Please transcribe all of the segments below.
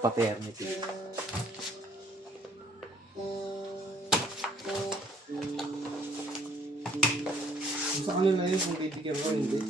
paternity. Sa kanila yun kung bibigyan ko, hindi.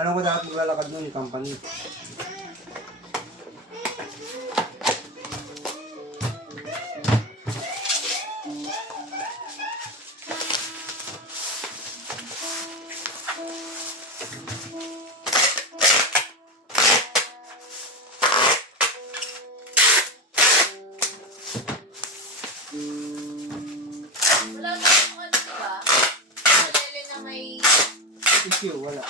Alam ko dapat maglalakad nun yung company. Wala na kung ano, diba? Malele na may... Issue, wala.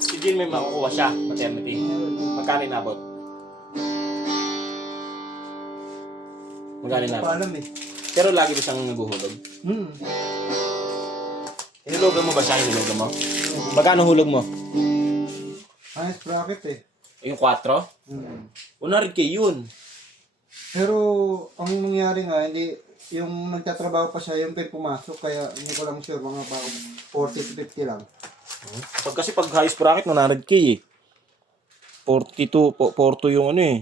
Si Jill may makukuha siya, maternity. Magkano inabot? Magkano Hindi ko inabot? pa alam eh. Pero lagi ba siyang naguhulog? Hinilugan mo ba siya? Hinilugan mo? Magkano hulog mo? Ayos bracket eh. Yung 4? 100k yun. Pero ang nangyari nga, hindi, yung nagtatrabaho pa siya, yung pumasok, kaya hindi ko lang sure, mga pa 40 to 50 lang. Kasi pag highest bracket, 100k eh. 42 yung ano eh.